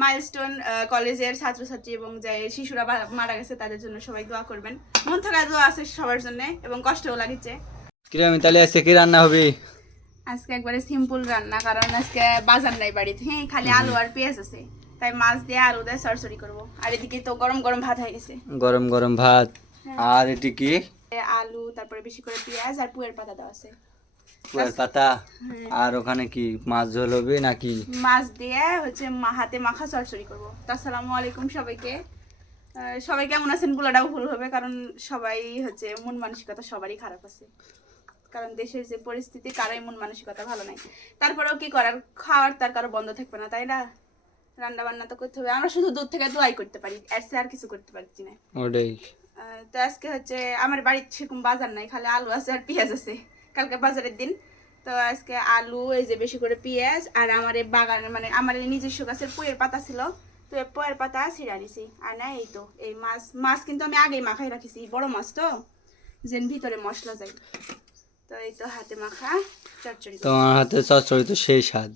Milestone কলেজের ছাত্রছাত্রী এবং যে শিশুরা মারা গেছে তাদের জন্য সবাই দোয়া করবেন। মন থাকা দোয়া আছে সবার জন্য এবং কষ্টও লাগিচ্ছে। কিরম তাহলে আজকে কি রান্না হবে? আজকে একবারে সিম্পল রান্না, কারণ আজকে বাজার নাই বাড়িতে, হ্যাঁ খালি আলু আর পেঁয়াজ আছে, তাই মাছ দিয়ে আলু দিয়ে সরসরি করবো। আর এদিকে তো গরম গরম ভাত হয়ে গেছে, গরম গরম ভাত। আর এটি কি? আলু, তারপরে বেশি করে পেঁয়াজ আর পুয়ের পাতা দেওয়া আছে। পুয়ের পাতা। আর ওখানে কি মাছ ঝোল হবে নাকি? মাছ দিয়ে হচ্ছে হাতে মাখা সরসরি করবো। তো আসসালামু আলাইকুম সবাইকে। সবাই কেমন আছেন বলাটাও ভুল হবে, কারণ সবাই হচ্ছে মন মানসিকতা সবারই খারাপ আছে, কারণ দেশের যে পরিস্থিতি কারোই মন মানসিকতা ভালো নাই। তারপরেও কি করার, খাওয়ার তার কারো বন্ধ থাকবে না, তাই না? রান্না বান্না তো করতে হবে, আমরা শুধু দূর থেকে দোয়াই করতে পারি, আর কিছু করতে পারছি না। ওটাই। তো আজকে হচ্ছে আমার বাড়ির সেরকম বাজার নাই, খালি আলু আছে আর পেঁয়াজ আছে, কালকে বাজারের দিন। তো আজকে আলু, এই যে বেশি করে পেঁয়াজ, আর আমার এই বাগানে মানে আমার নিজস্ব গাছের পুয়ের পাতা ছিল, তো এই পুয়ের পাতা ছিঁড়া নিছি। আর না এই তো এই মাছ কিন্তু আমি আগেই মাখাই রাখিছি, বড় মাছ তো যেন ভিতরে মশলা যায়। তো এই তো হাতে মাখা চচ্চড়ি। তোমার হাতে চচ্চড়ি তো সেই স্বাদ।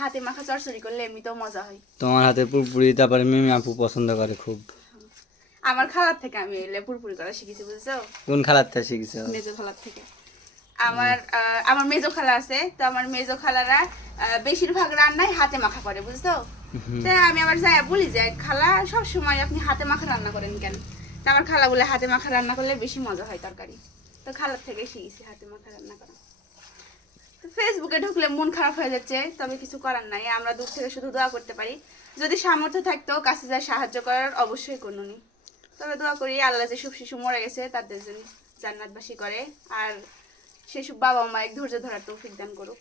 হাতে মাখা চচ্চড়ি করলে এমনিতেও মজা হয়। তোমার হাতে পুরপুরি, তারপরে মিমি আপু পছন্দ করে খুব। আমার খালার থেকে আমি এলে পুরপুরি করা শিখেছি, বুঝছো? কোন খালার থেকে শিখেছো? মেজো খালার থেকে। আমার মেজো খালা আছে, তো আমার মেজো খালারা বেশিরভাগ রান্নাই হাতে মাখা করে, বুঝছো? তো আমি আবার যাই বলি যে খালা সব সময় আপনি হাতে মাখা রান্না করেন কেন? তো আমার খালা বলে হাতে মাখা রান্না করলে বেশি মজা হয় তরকারি। তো খালার থেকে শিখেছি হাতে মাখা রান্না করা। তো ফেসবুকে ঢুকলে মন খারাপ হয়ে যাচ্ছে, তবে কিছু করার নাই, আমরা দূর থেকে শুধু দোয়া করতে পারি। যদি সামর্থ্য থাকতো কাছে যায় সাহায্য করার, অবশ্যই করুনি। তবে দোয়া করি আল্লাহ যেসব শিশু মরে গেছে তাদের জন্য জান্নাতবাসী করে, আর সেসব বাবা মা এক ধৈর্য ধরার তৌফিক দান করুক।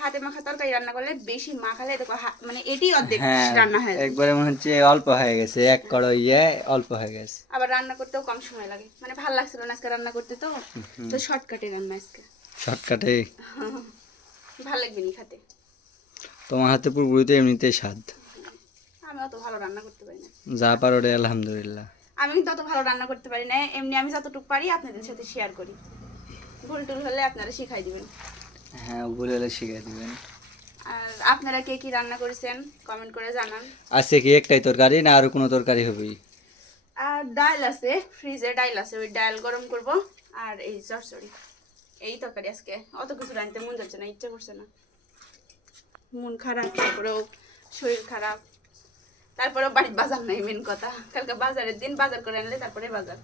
হাতে মাখা তরকারি রান্না করলে বেশি মাখালে দেখো মানে এটি অর্ধেক রান্না হয়ে যায়, একবারে মনে হচ্ছে অল্প হয়ে গেছে, এক কড়াই অল্প হয়ে গেছে। আবার রান্না করতেও কম সময় লাগে। মানে ভালো লাগছিল না আজকে রান্না করতে, তো শর্টকাটে রান্না আজকে। শর্টকাটে ভালো লাগবে নি খেতে। তোমার হাতে পুরপুরি তো এমনিতেই স্বাদ। আমি অত ভালো রান্না করতে পারি না। যা পারো রে আলহামদুলিল্লাহ। আমি কিন্তু অত ভালো রান্না করতে পারি না, এমনি আমি যতটুকু পারি আপনাদের সাথে শেয়ার করি। ভুল টুল হলে আপনারা শিখাই দিবেন। হ্যাঁ, ভুল হলে শিখিয়ে দিবেন। আর আপনারা কে কি রান্না করেছেন কমেন্ট করে জানান। আজকে কি একটাই তরকারি না আরো কোনো তরকারি হবে? আর ডাল আছে, ফ্রিজে ডাল আছে, ওই ডাল গরম করব। আর এই চচ্চড়ি, এই তরকারি। আজকে অত কিছু রাঁধতে মন যাচ্ছে না, ইচ্ছে করছে না, মন খারাপ, তারপরেও শরীর খারাপ, তারপরেও বাড়ির বাজার নাই। মেন কথা, কালকে বাজারের দিন, বাজার করে আনলে তারপরে বাজার।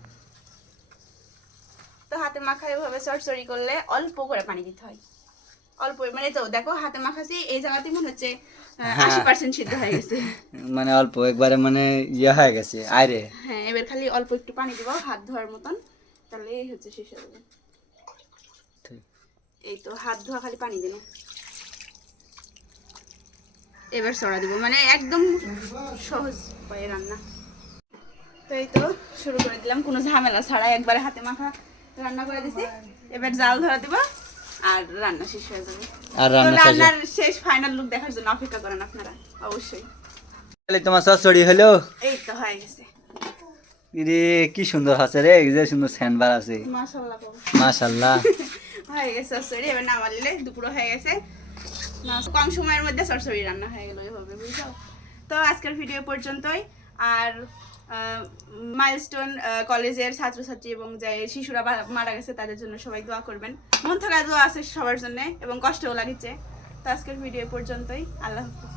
তো হাতে মাখা এভাবে চচ্চড়ি করলে অল্প করে পানি দিতে হয়, অল্প। মানে তো দেখো হাতে মাখাছি, এই জায়গাতেই মনে হচ্ছে 80% সিদ্ধ হয়ে গেছে, মানে অল্প একবারে মানে ইয়ে হয়ে গেছে আরে। হ্যাঁ, এবার খালি অল্প একটু পানি দিব হাত ধোয়ার মতন, তাহলে এই হচ্ছে শেষ হয়ে যাবে। এই তো হাত ধোয়া খালি পানি দিন, এবার ছড়া দিব, মানে একদম সহজ উপায়ে রান্না। তো এই তো শুরু করে দিলাম, কোনো ঝামেলা ছাড়াই একবারে হাতে মাখা রান্না করে দিছি। এবার জাল ধরা দিব আর রান্না শেষ হয়ে যাবে। আর রান্নার শেষ ফাইনাল লুক দেখার জন্য অপেক্ষা করেন আপনারা অবশ্যই। তোমার চচ্চড়ি হলো? এই তো হয়ে গেছে। রে কি সুন্দর আছে রে, যে সুন্দর স্যান্ডবার আছে। মাশাআল্লাহ মাশাআল্লাহ। হয়ে গেছে চচ্চড়ি, এবার নামালে দুপুর হয়ে গেছে। কম সময়ের মধ্যে চচ্চড়ি রান্না হয়ে গেল এভাবে, বুঝছো? তো আজকের ভিডিও পর্যন্তই। আর মাইলস্টোন কলেজের ছাত্রছাত্রী এবং যে শিশুরা মারা গেছে তাদের জন্য সবাই দোয়া করবেন। মন থাকা দোয়া আছে সবার জন্য এবং কষ্টও লাগিচ্ছে। তো আজকের ভিডিও পর্যন্তই, আল্লাহ হাফেজ।